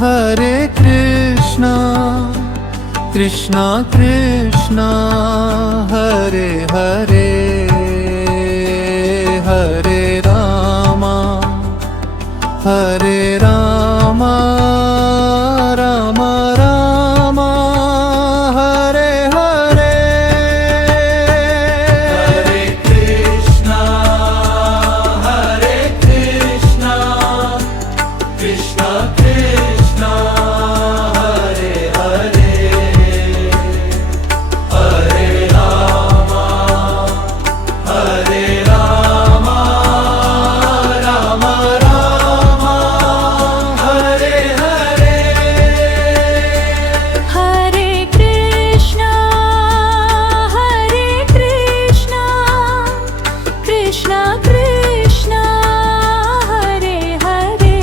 Hare Krishna Krishna Krishna Hare Hare Hare Rama Hare Rama Ram Ram Hare Hare Hare Krishna Krishna Krishna Hare Hare Hare Rama Ram Ram Hare Hare Hare Krishna Krishna Krishna Hare Hare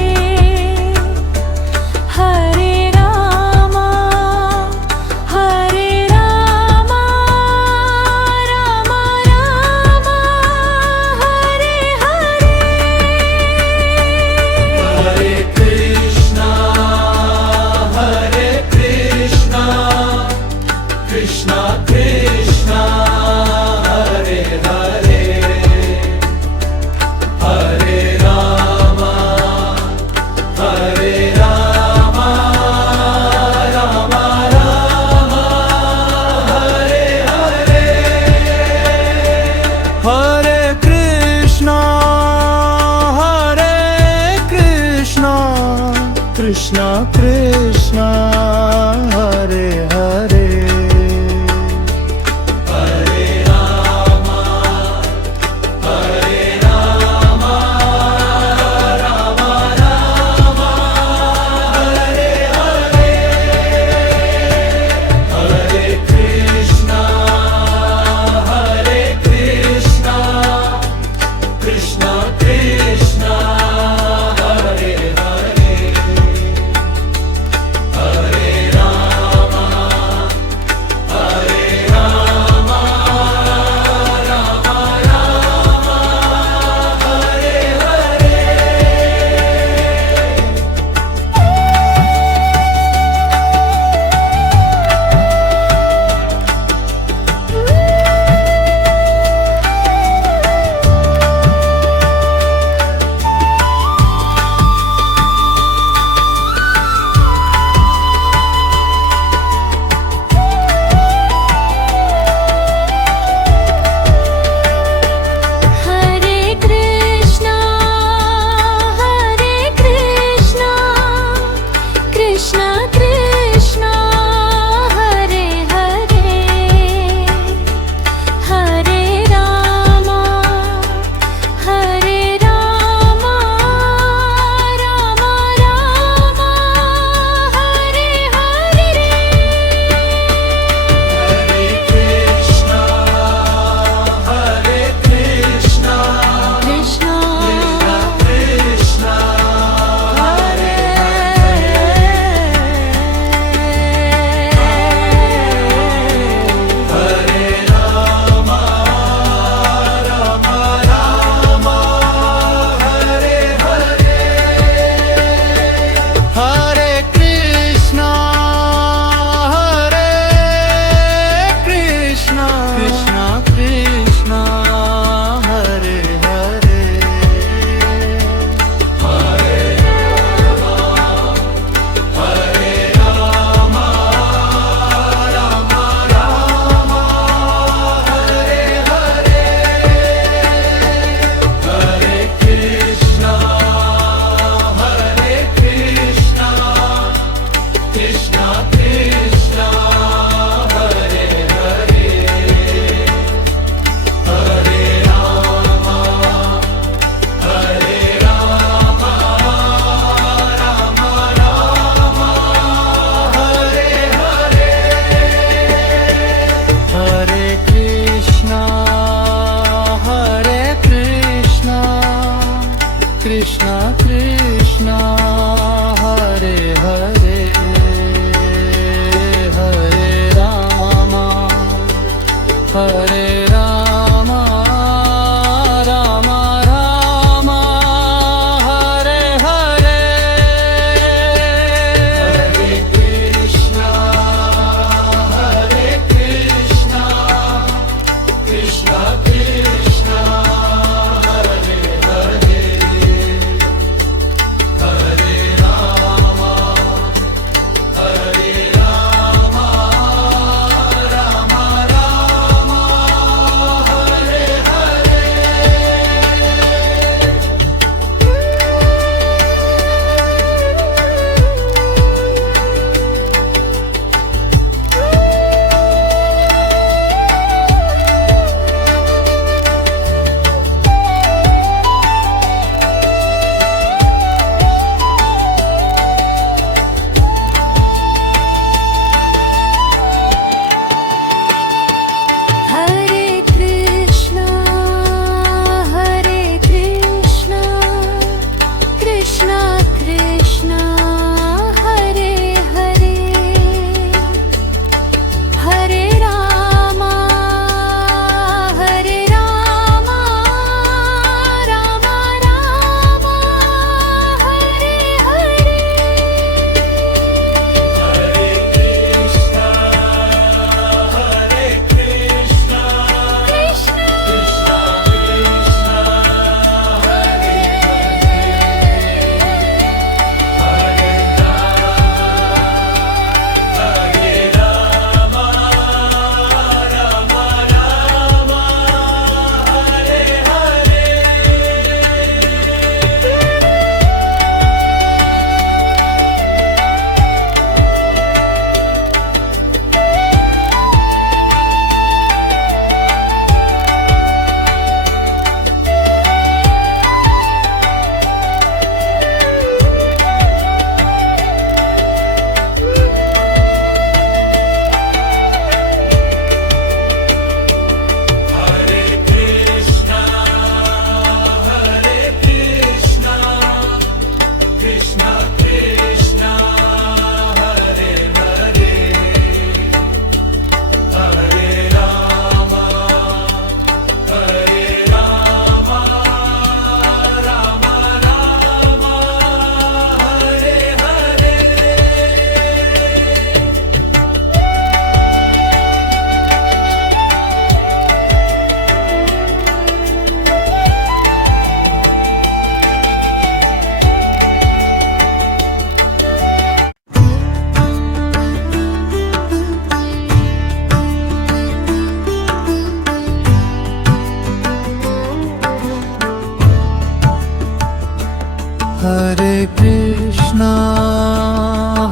Hare Ram Ram Ram Hare Hare Hare Krishna Krishna Krishna Hare Hare Hare Ram Ram Ram Hare Hare Hare Krishna Krishna Krishna Hare Hare Hare Ram Ram Ram Hare Hare Hare Krishna Krishna Krishna Hare Hare Hare Ram Ram Hare Hare Hare Krishna Krishna Krishna Hare Hare Hare Ram Ram Ram Hare Hare Hare Krishna Krishna Krishna Krishna Hare Hare Ram Ram Hare Hare Hare Krishna Krishna Krishna Hare Hare Hare Krishna Krishna Krishna Hare Hare Hare Ram Ram Ram Hare Hare Hare Krishna Krishna Krishna Hare Hare Hare Ram Ram Ram Hare Hare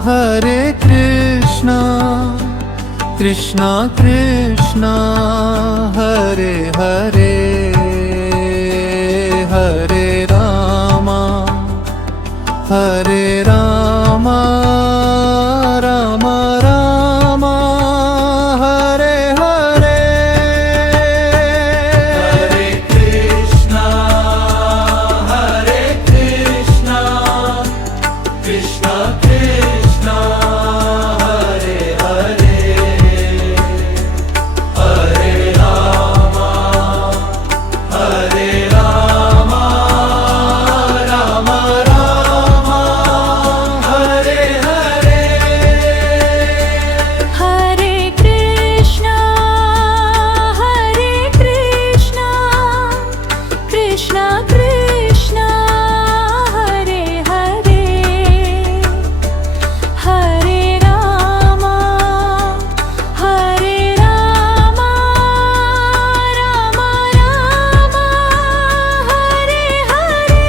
Hare Krishna Krishna Krishna Hare Hare Hare Rama Hare Rama Rama Rama Hare Hare Hare Krishna Krishna Krishna Hare Hare Hare Rama Rama Rama Hare Hare Hare Krishna Krishna Krishna Hare Hare Hare Rama Rama Rama Hare Hare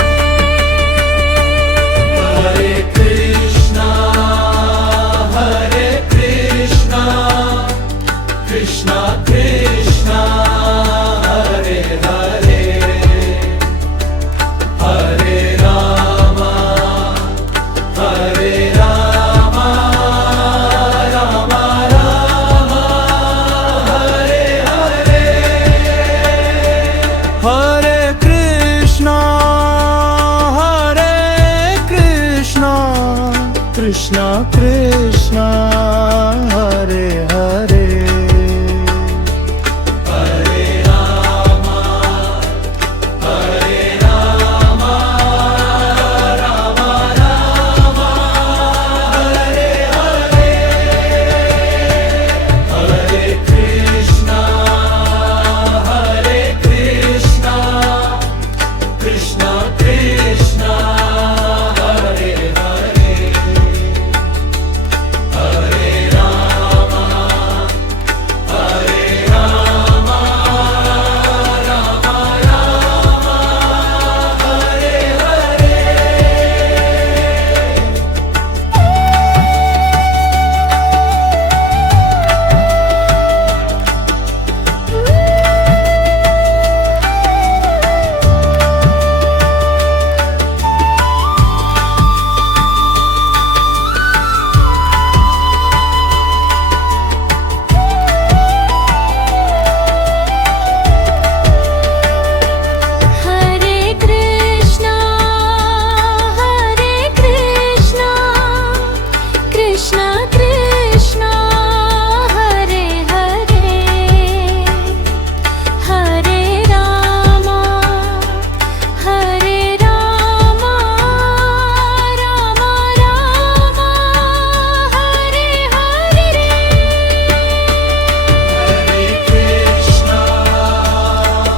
Hare Krishna Krishna Krishna Hare Hare Hare Rama Rama Rama Hare Hare Hare Krishna Krishna Krishna Hare Hare Hare Rama Rama Rama Hare Hare Hare Krishna Krishna Krishna Hare Hare Hare Rama Rama Hare Hare Hare Krishna Krishna Krishna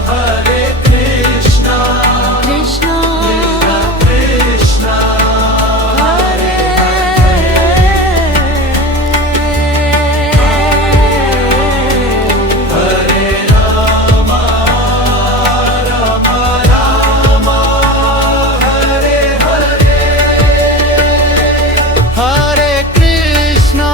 Hare Hare Hare Rama Rama Rama Hare Hare Hare Krishna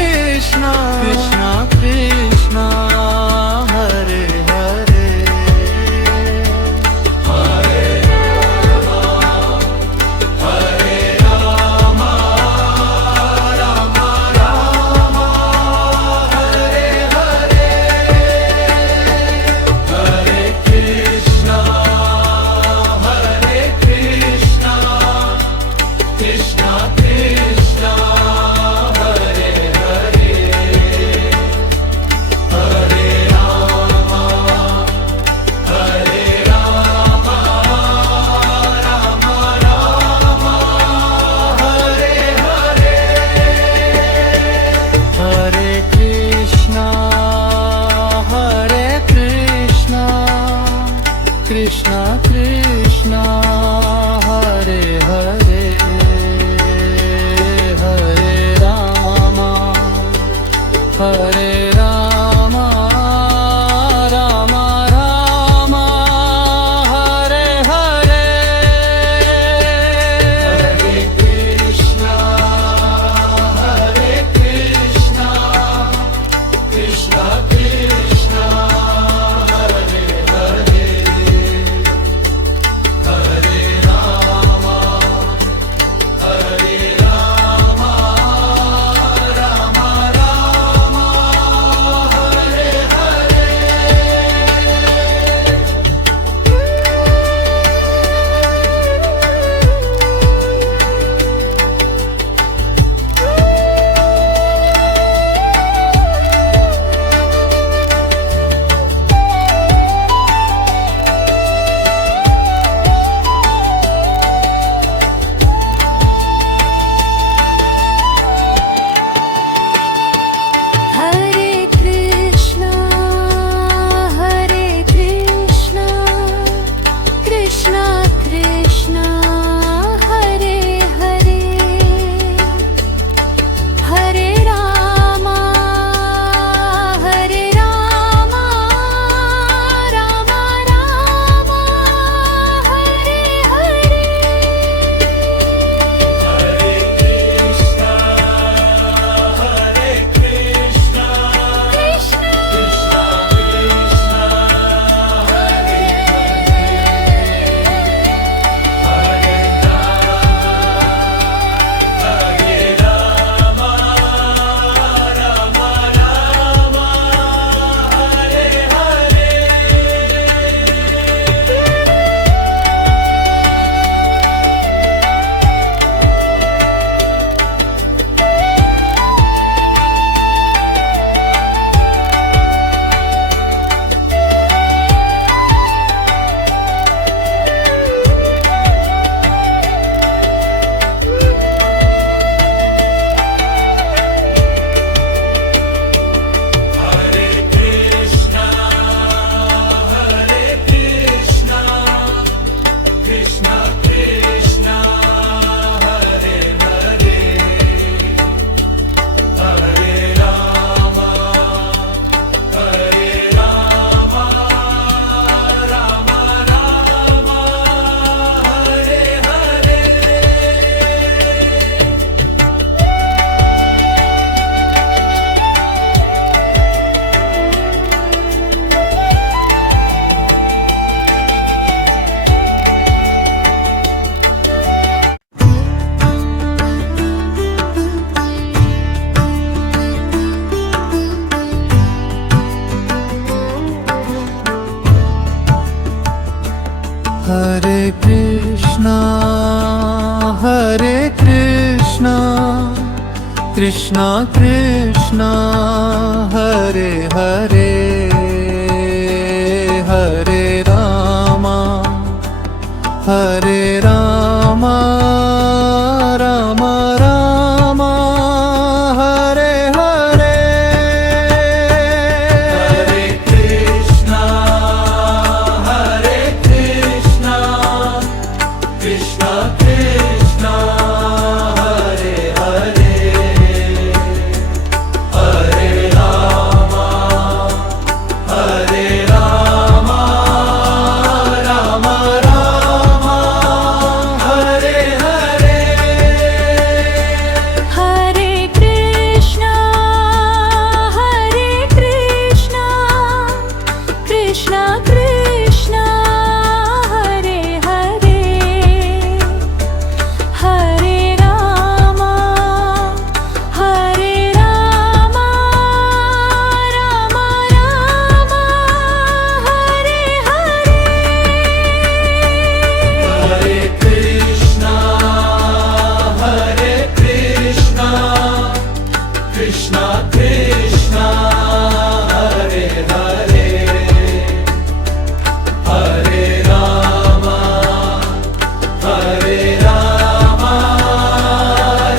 Krishna Krishna Hare Rama Rama Hare Hare Hare Krishna Krishna Krishna Hare Hare Hare Krishna Krishna Krishna Hare Hare Hare Rama Rama Rama Hare Hare Hare Krishna Krishna Krishna Hare Hare Hare Rama Rama Rama Hare Hare Hare Krishna Krishna Krishna Hare Hare Hare Rama Hare Rama Rama Rama Hare Hare Hare Krishna Krishna Krishna Hare Hare Hare Rama Rama Rama Hare Hare Hare Krishna Krishna Krishna Hare Hare Hare Rama Rama Rama Hare Hare Hare Krishna Krishna Krishna Hare Hare Hare Rama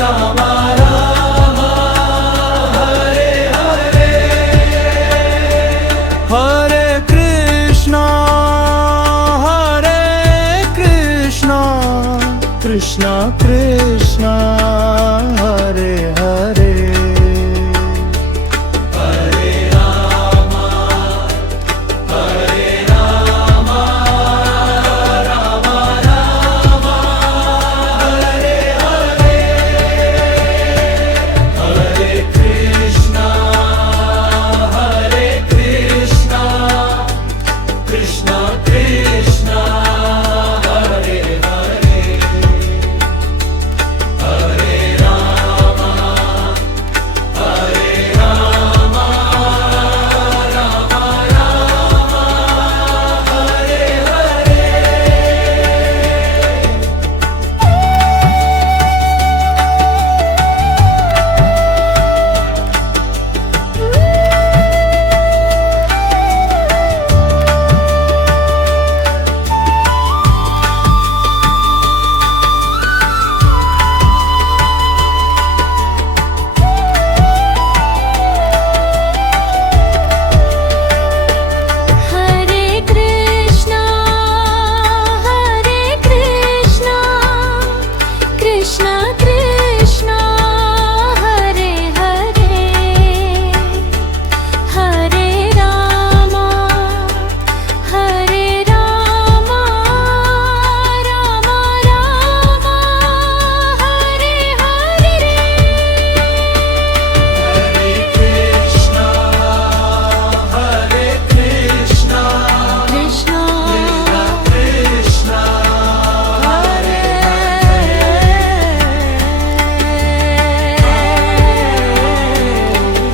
Rama Rama Hare Hare Hare Krishna Krishna Krishna Hare Hare Hare Rama Rama Rama Hare Hare Hare Krishna Krishna Krishna Hare Hare Hare Rama Rama Hare Hare Hare Krishna Krishna Krishna Hare Hare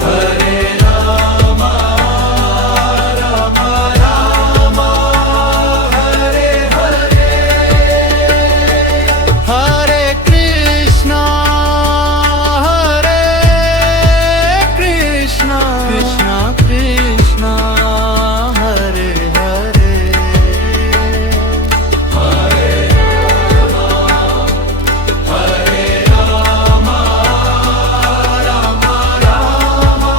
Hare Rama Rama Rama Hare Hare Hare Krishna Krishna Krishna Krishna Hare Hare Rama Rama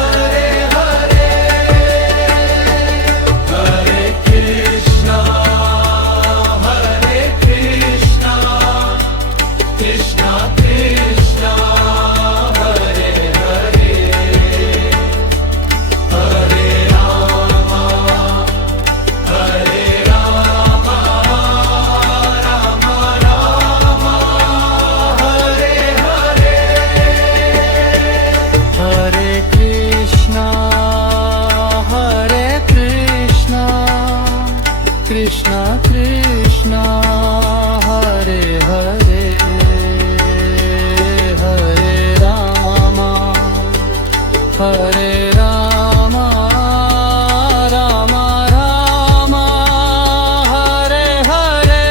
Hare Hare Hare Krishna Krishna Krishna Hare Hare Hare Krishna Krishna Krishna Hare Hare Hare Rama Rama Rama Hare Hare Hare Krishna Krishna Krishna Hare Hare Hare Rama Rama Rama Hare Hare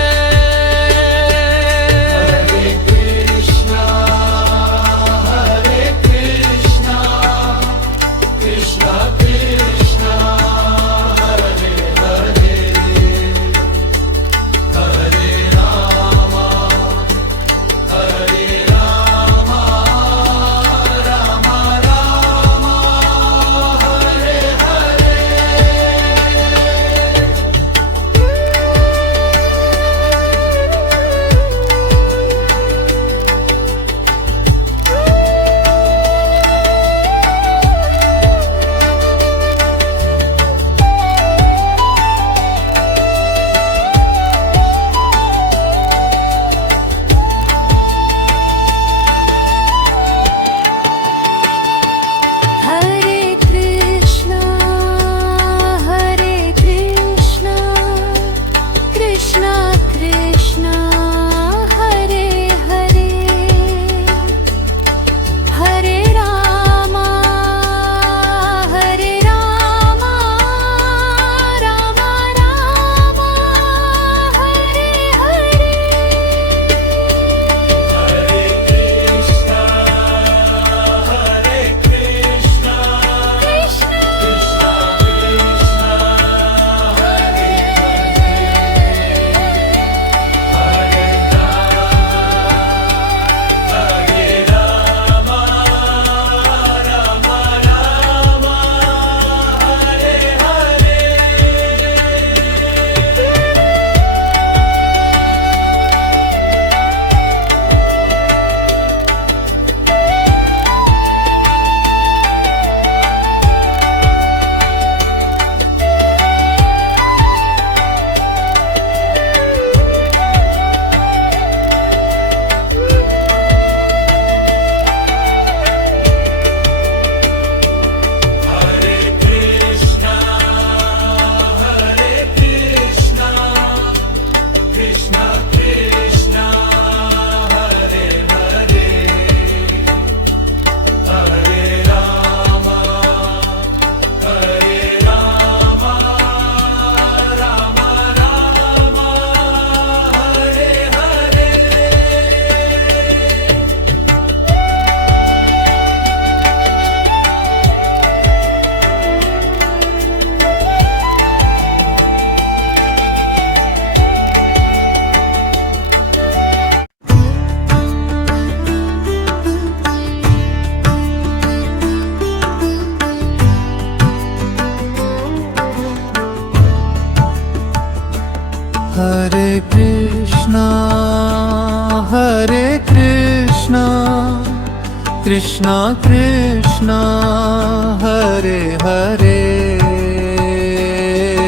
Hare Krishna Krishna Krishna Hare Hare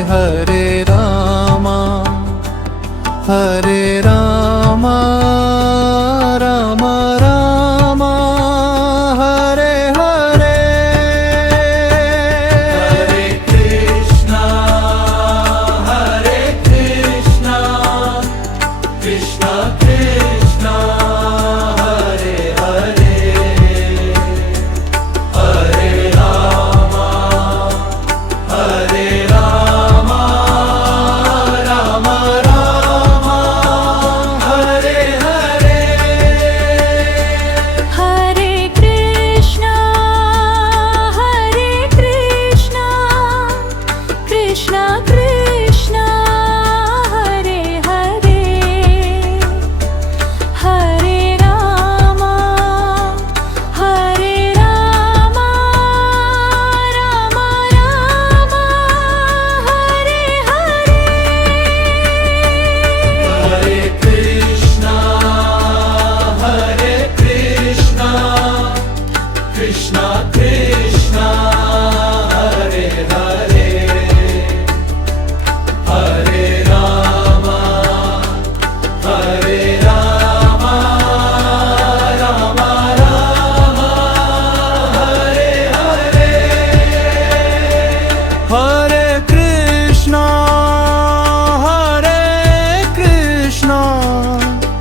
Hare Rama Hare Rama Rama Rama Hare Hare Hare Krishna Krishna Krishna Hare Hare Hare Rama Rama Rama Hare Hare Hare Krishna Krishna Krishna Hare Hare Hare Rama Rama Rama Hare Hare Hare Krishna Krishna Krishna Hare Hare Hare Rama Rama Rama Hare Hare Hare Krishna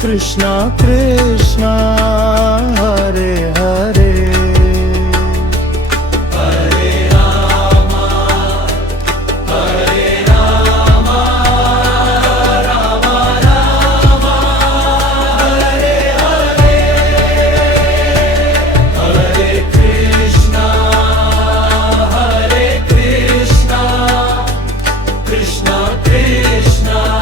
Krishna Krishna Hare Hare Hare Rama Rama Rama Hare Hare Hare Krishna Krishna Krishna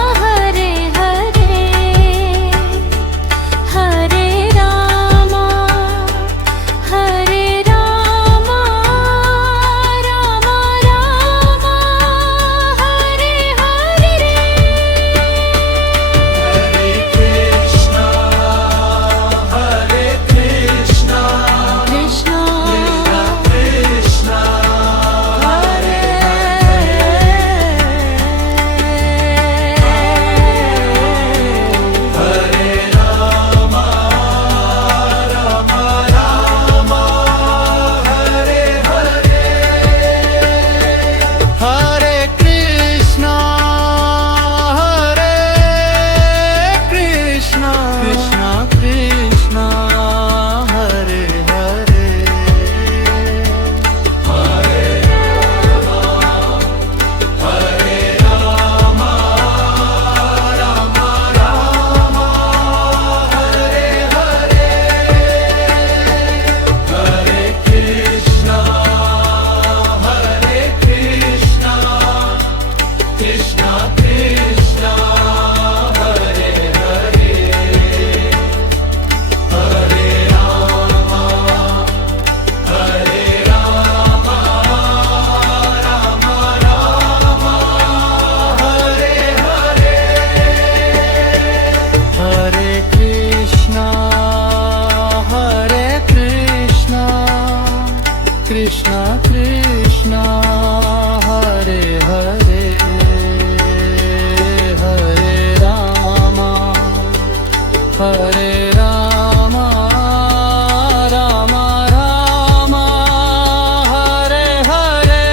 Hare Hare Hare Rama Rama Hare Hare Hare Krishna Krishna Krishna Hare Hare Hare Rama Rama Rama Hare Hare Hare Krishna Krishna Krishna Hare Hare Rama Rama Hare Hare Hare Krishna Krishna Krishna Hare Hare Hare Krishna Krishna Krishna Hare Hare Hare Rama Rama Rama Hare Hare Hare Krishna Krishna Krishna Hare Hare Hare Rama Rama Rama Hare Hare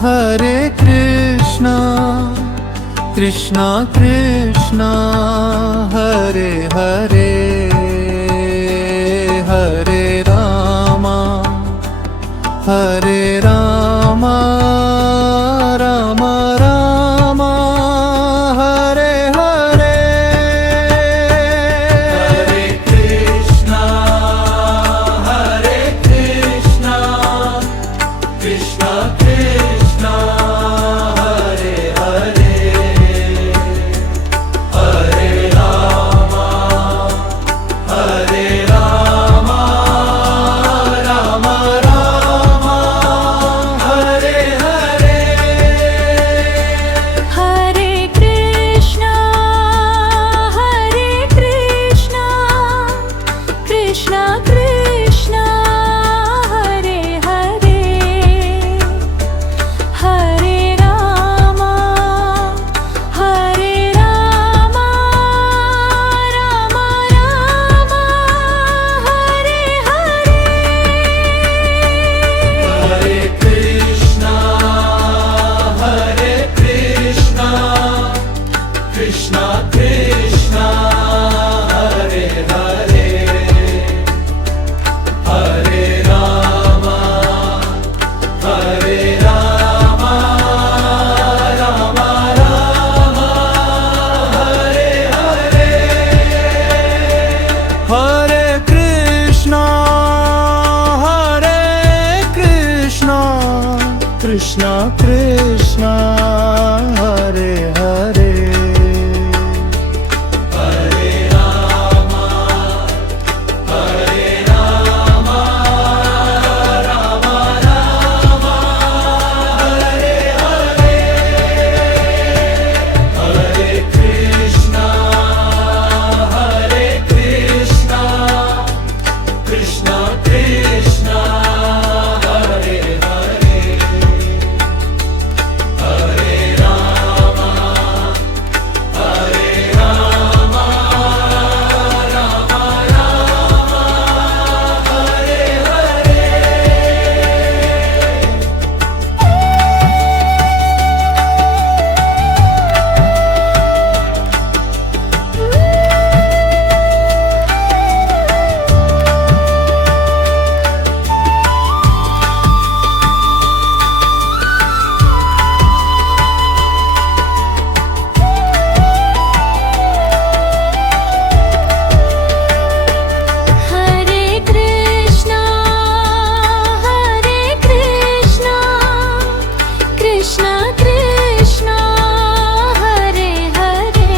Hare Krishna Krishna Krishna Hare Hare Hare Rama Hare Rama Rama Rama Hare Hare Hare Krishna Krishna Krishna Hare Hare Hare Rama Rama Rama Hare Hare Hare Krishna Krishna Krishna Hare Hare Hare Rama Rama Rama Hare Hare Hare Krishna Krishna Krishna Hare Hare Hare Rama Rama Rama Hare Hare Hare Krishna Krishna Krishna Hare Hare Hare Rama Rama Rama Hare Hare Hare Krishna Krishna Krishna Hare Hare Hare Rama Rama Hare Hare Hare Krishna Krishna Krishna Hare Hare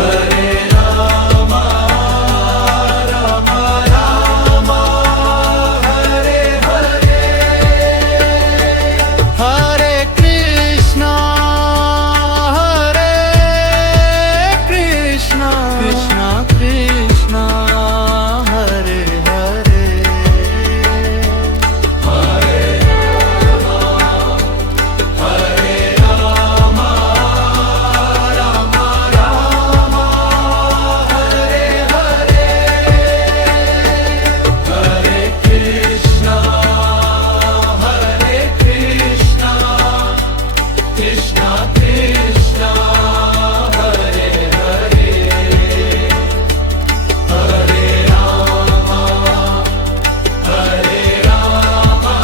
Hare Rama Rama Rama Hare Hare Hare Krishna Krishna Krishna Krishna Hare Hare Rama Rama Hare Hare Hare Krishna Krishna Krishna Hare Hare Hare Krishna Krishna Krishna Hare Hare Hare Rama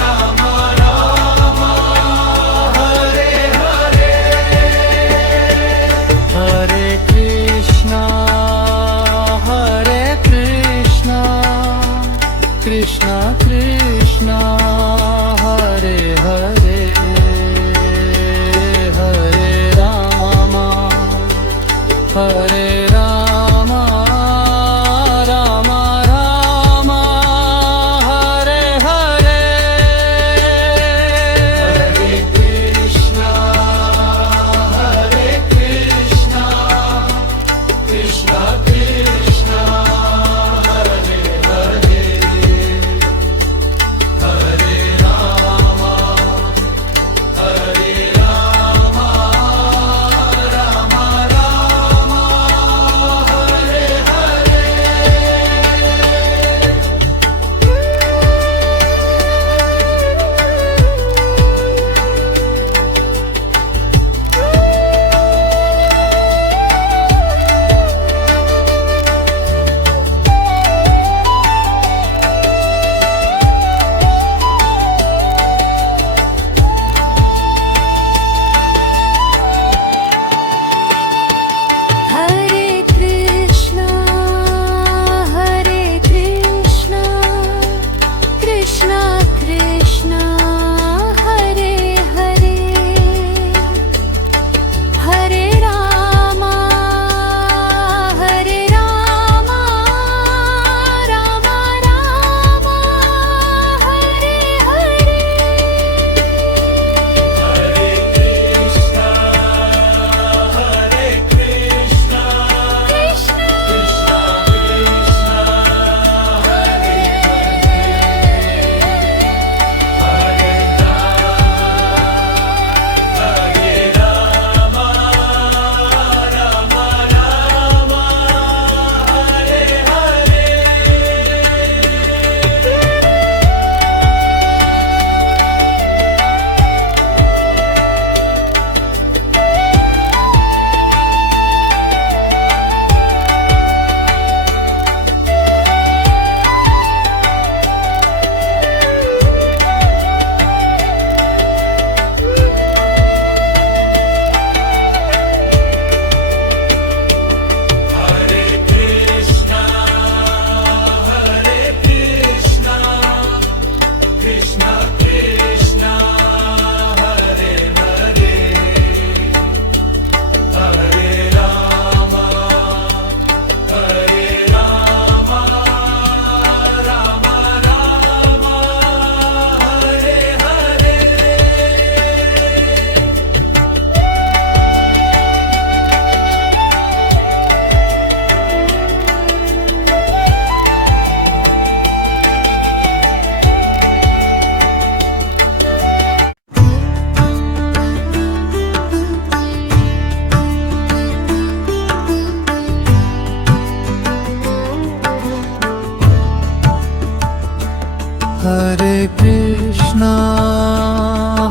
Rama Rama Hare Hare Hare Krishna Krishna Krishna Hare Hare Hare Rama Rama Rama Hare Hare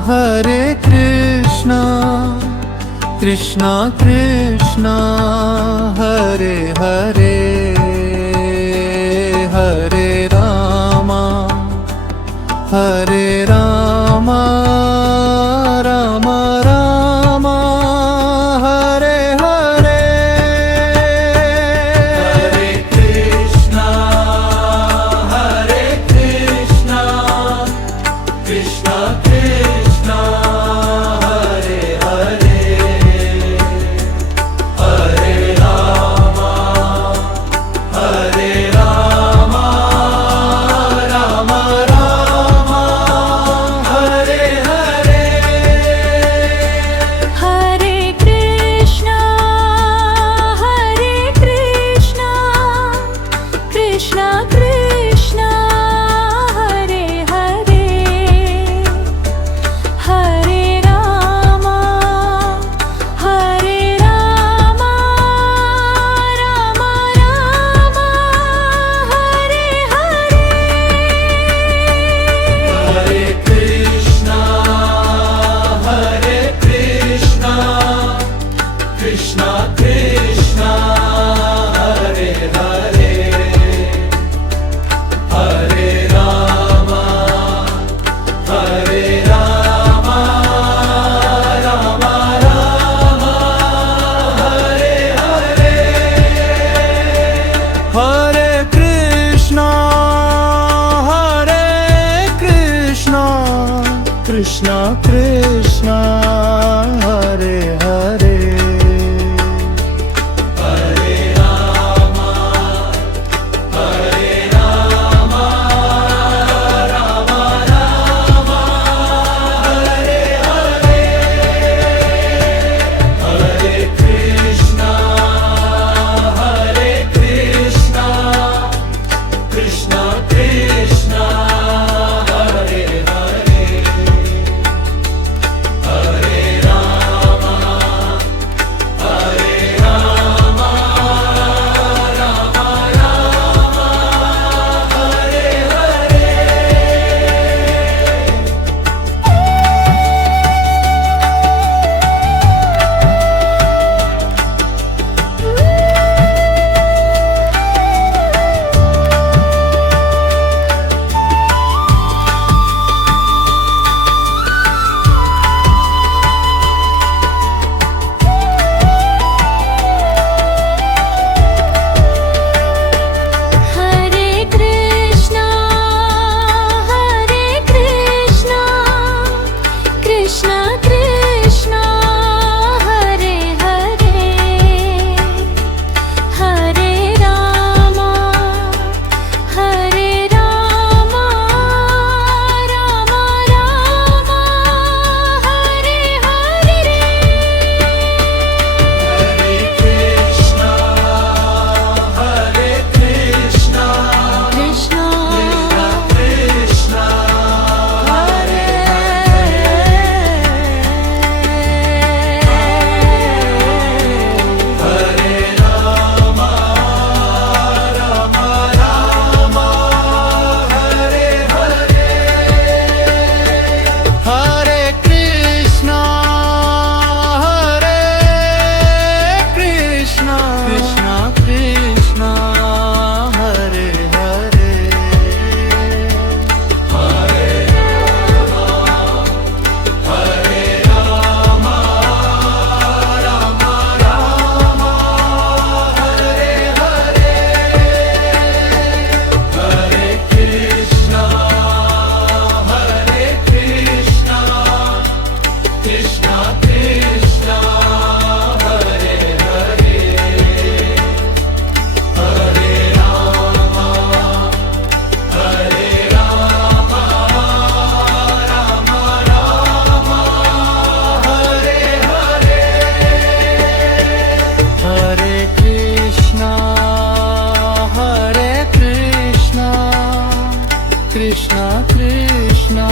Hare Krishna Krishna Krishna Hare Hare Hare Rama Hare Rama Rama Rama Hare Hare Hare Krishna Krishna Krishna Hare Hare Hare Rama Rama Rama Hare Hare Hare Krishna Krishna Krishna Hare Hare Hare Rama Rama Rama Hare Hare Hare Krishna Krishna Krishna Hare Hare Hare Rama Rama Rama Hare Hare Hare Krishna Krishna Krishna Hare Hare Hare Rama Rama Rama Hare Hare Hare Krishna Krishna Krishna Hare Hare Hare Rama Rama Hare Hare Hare Krishna Krishna Krishna Hare Hare Hare Rama Rama Rama Hare Hare Hare Krishna Krishna Krishna Hare Hare Rama Rama Hare Hare Hare Krishna Krishna Krishna Hare Hare Hare Krishna Krishna Krishna Hare Hare Hare Rama Rama Rama Hare Hare Hare Krishna Krishna Krishna